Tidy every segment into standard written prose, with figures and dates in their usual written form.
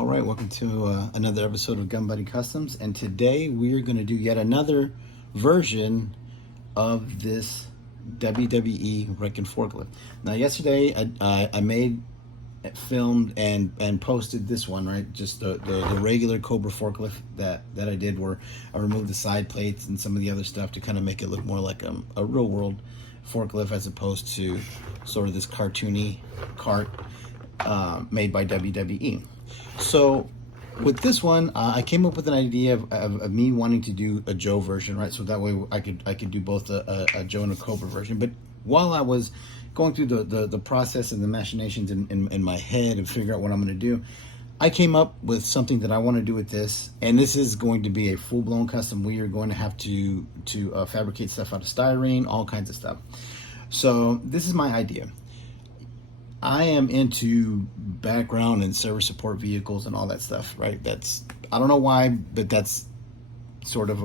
All right, welcome to another episode of Gun Buddy Customs, and today we are going to do yet another version of this WWE Wrekkin forklift. Now, yesterday I made, filmed, and posted this one, right? Just the regular Cobra forklift that I did, where I removed the side plates and some of the other stuff to kind of make it look more like a real world forklift as opposed to sort of this cartoony cart made by WWE. So with this one, I came up with an idea of me wanting to do a Joe version, right? So that way I could do both a Joe and a Cobra version. But while I was going through the process and the machinations in my head and figure out what I'm going to do, I came up with something that I want to do with this, and this is going to be a full-blown custom. We are going to have to fabricate stuff out of styrene, all kinds of stuff. So this is my idea. I am into background and service support vehicles and all that stuff, right? I don't know why, but that's sort of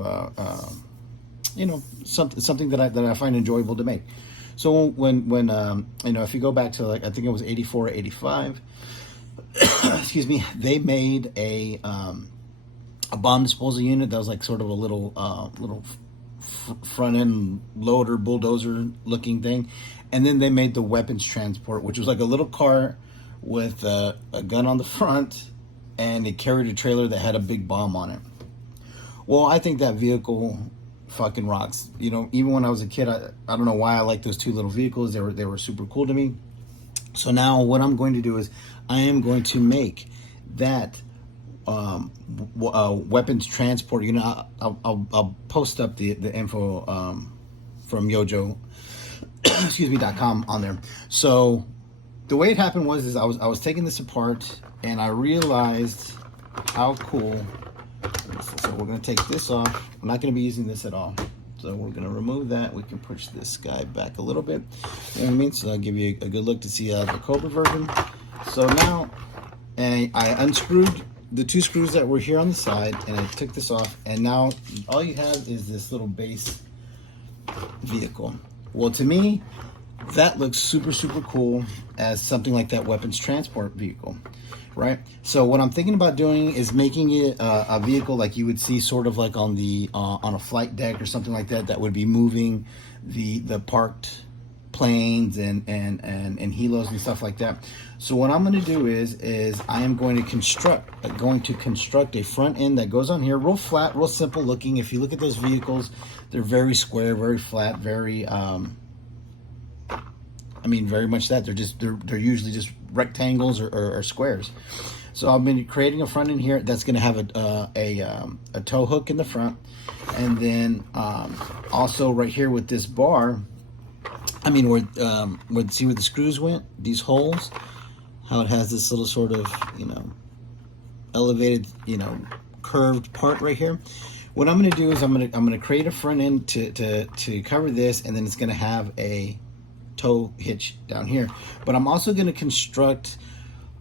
something that I find enjoyable to make. So when if you go back to, like, I think it was 84 or 85, excuse me, they made a bomb disposal unit that was like sort of a little front end loader bulldozer looking thing. And then they made the weapons transport, which was like a little car with a gun on the front, and it carried a trailer that had a big bomb on it. Well, I think that vehicle fucking rocks. You know, even when I was a kid, I don't know why I like those two little vehicles. They were super cool to me. So now what I'm going to do is I am going to make that weapons transport. You know, I'll post up the info from Yojo. Excuse me, .com on there. So the way it happened was I was taking this apart, and I realized how cool. So we're going to take this off. I'm not going to be using this at all. So we're going to remove that. We can push this guy back a little bit. You know what I mean? So I'll give you a good look to see the Cobra version. So now I unscrewed the two screws that were here on the side, and I took this off, and now all you have is this little base vehicle. Well, to me, that looks super, super cool as something like that weapons transport vehicle, right? So what I'm thinking about doing is making it a vehicle like you would see sort of like on a flight deck or something like that would be moving the parked planes and helos and stuff like that. So what I'm going to do is I am going to construct a front end that goes on here, real flat, real simple looking. If you look at those vehicles, they're very square, very flat, very very much that. They're usually just rectangles or squares. So I've been creating a front end here that's going to have a tow hook in the front, and then also right here with this bar, see where the screws went, these holes, how it has this little sort of, elevated, curved part right here. What I'm going to do is I'm going to create a front end to cover this, and then it's going to have a tow hitch down here. But I'm also going to construct,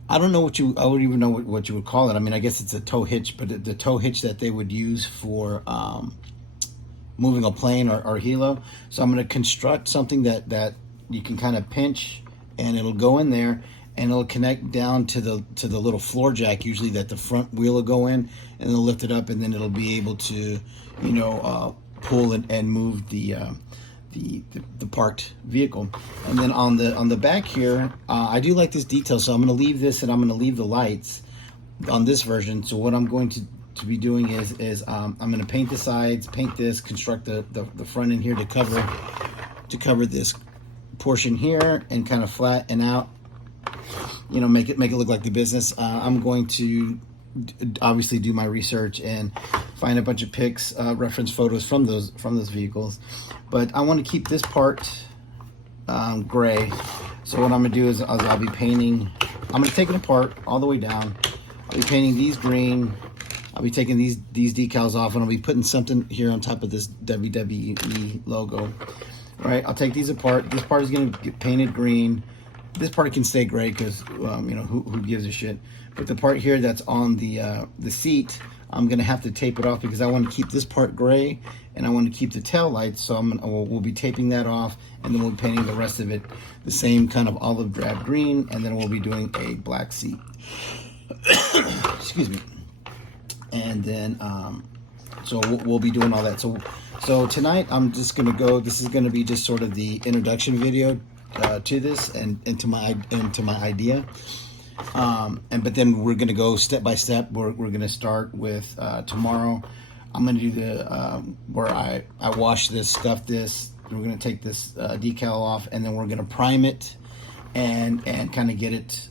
I don't know what you would call it. I guess it's a tow hitch, but the tow hitch that they would use for moving a plane or helo. So I'm going to construct something that you can kind of pinch, and it'll go in there, and it'll connect down to the little floor jack, usually, that the front wheel will go in, and it'll lift it up, and then it'll be able to pull and move the parked vehicle. And then on the back here, I do like this detail, so I'm going to leave this, and I'm going to leave the lights on this version. So what I'm going to be doing is I'm going to paint the sides, paint this, construct the front end here to cover this portion here, and kind of flatten out, make it look like the business. I'm going to obviously do my research and find a bunch of pics, reference photos from those vehicles, but I want to keep this part gray. So what I'm going to do is I'll be painting. I'm going to take it apart all the way down. I'll be painting these green. I'll be taking these decals off, and I'll be putting something here on top of this WWE logo. All right, I'll take these apart. This part is going to get painted green. This part can stay gray because who gives a shit. But the part here that's on the seat, I'm going to have to tape it off because I want to keep this part gray, and I want to keep the tail lights. So we'll be taping that off, and then we'll be painting the rest of it the same kind of olive drab green, and then we'll be doing a black seat. excuse me. And then so we'll be doing all that. So tonight I'm just gonna go. This is gonna be just sort of the introduction video to this and into my idea. But then we're gonna go step by step. We're gonna start with tomorrow. I'm gonna do the where I wash this, scuff this. We're gonna take this decal off, and then we're gonna prime it and kind of get it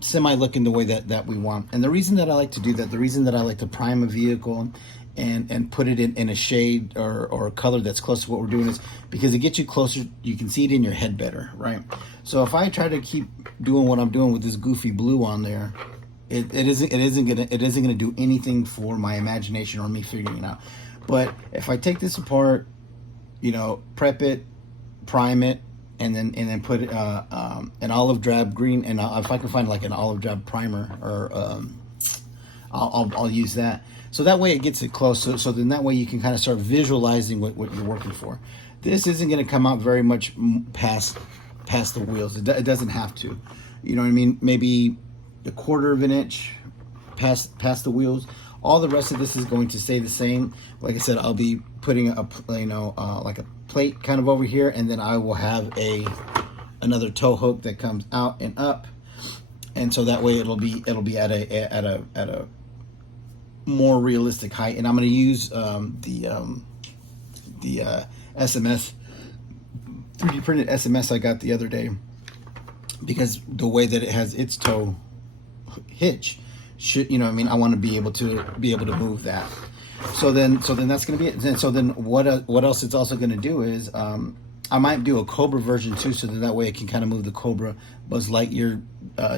semi looking the way that we want. And the reason that I like to do that, the reason that I like to prime a vehicle and put it in a shade or a color that's close to what we're doing is because it gets you closer. You can see it in your head better, right? So if I try to keep doing what I'm doing with this goofy blue on there, it isn't gonna do anything for my imagination or me figuring it out. But if I take this apart, you know, prep it, prime it, and then put an olive drab green, and if I can find like an olive drab primer, or I'll use that. So that way it gets it close. So then that way you can kind of start visualizing what you're working for. This isn't going to come out very much past the wheels. It doesn't have to. You know what I mean? Maybe a quarter of an inch past the wheels. All the rest of this is going to stay the same. Like I said, I'll be putting like a plate kind of over here, and then I will have another tow hook that comes out and up, and so that way it'll be at a more realistic height. And I'm going to use the SMS 3D printed SMS I got the other day, because the way that it has its tow hitch, you know what I mean, I want to be able to move that. So then that's going to be it. And so then what else it's also going to do is I might do a Cobra version too, so that way it can kind of move the Cobra Buzz Lightyear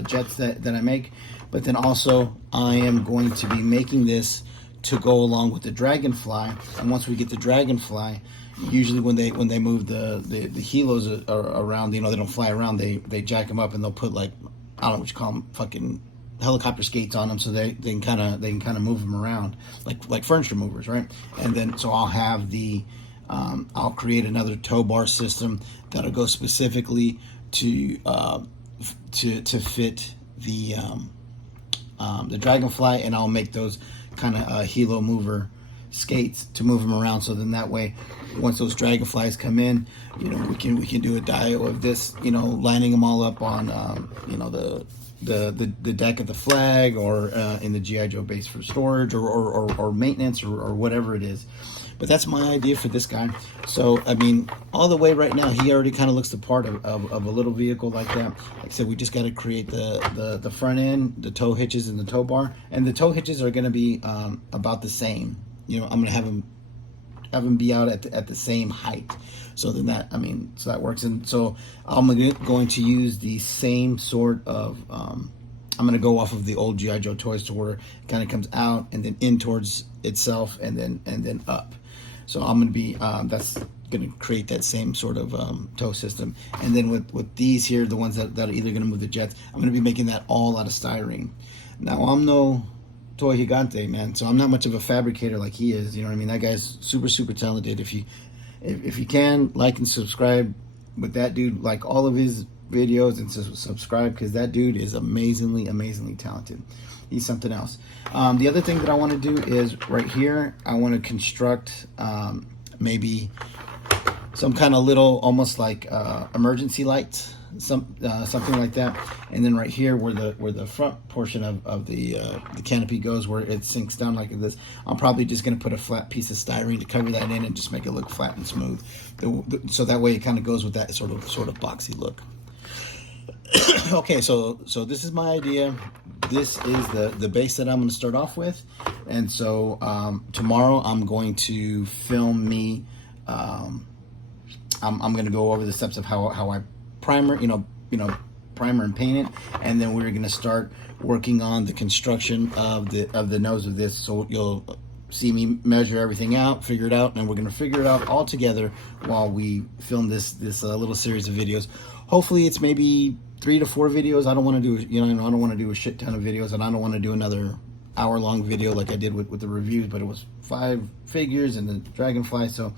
jets that I make. But then also I am going to be making this to go along with the Dragonfly. And once we get the Dragonfly, usually when they move the helos around, you know, they don't fly around, they jack them up and they'll put, like, I don't know what you call them, fucking helicopter skates on them, so they can kind of move them around like furniture movers, right? And then so I'll have I'll create another tow bar system that'll go specifically to fit the Dragonfly, and I'll make those kind of helo mover skates to move them around. So then that way, once those Dragonflies come in, you know, we can do a dio of this, you know, lining them all up on you know, the deck of the flag, or in the G.I. Joe base for storage or maintenance or whatever it is. But that's my idea for this guy. So I mean, all the way right now, he already kind of looks the part of a little vehicle like that. Like I said, we just got to create the front end, the tow hitches, and the tow bar. And the tow hitches are going to be about the same. You know, I'm going to have them be out at the same height. So then so that works. And so I'm going to use the same sort of, I'm going to go off of the old G.I. Joe toys, to where it kind of comes out and then in towards itself and then up. So I'm going to be, that's going to create that same sort of tow system. And then with these here, the ones that are either going to move the jets, I'm going to be making that all out of styrene. Now, I'm no toy gigante, man, so I'm not much of a fabricator like he is. You know what I mean? That guy's super, super talented. If you can, like and subscribe with that dude, like all of his videos, and subscribe, because that dude is amazingly talented. He's something else. The other thing that I want to do is right here, I want to construct maybe some kind of little, almost like emergency lights, something like that. And then right here, where the front portion of the canopy goes, where it sinks down like this, I'm probably just going to put a flat piece of styrene to cover that in and just make it look flat and smooth. So that way it kind of goes with that sort of boxy look. Okay, so this is my idea. This is the base that I'm going to start off with. And so tomorrow I'm going to film me. I'm going to go over the steps of how I primer, primer and paint it, and then we're going to start working on the construction of the nose of this. So you'll see me measure everything out, figure it out, and we're going to figure it out all together while we film this little series of videos. Hopefully it's maybe 3 to 4 videos. I don't want to do, I don't want to do a shit ton of videos, and I don't want to do another hour-long video like I did with the reviews, but it was 5 figures and the Dragonfly. So,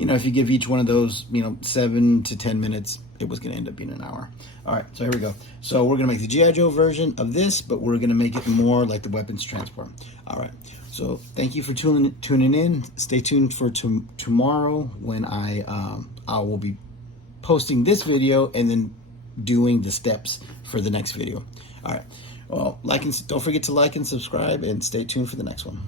if you give each one of those, 7 to 10 minutes, it was going to end up being an hour. All right, so here we go. So we're going to make the G.I. Joe version of this, but we're going to make it more like the weapons transport. All right, so thank you for tuning in. Stay tuned for tomorrow when I will be posting this video and then doing the steps for the next video. All right, well, don't forget to like and subscribe, and stay tuned for the next one.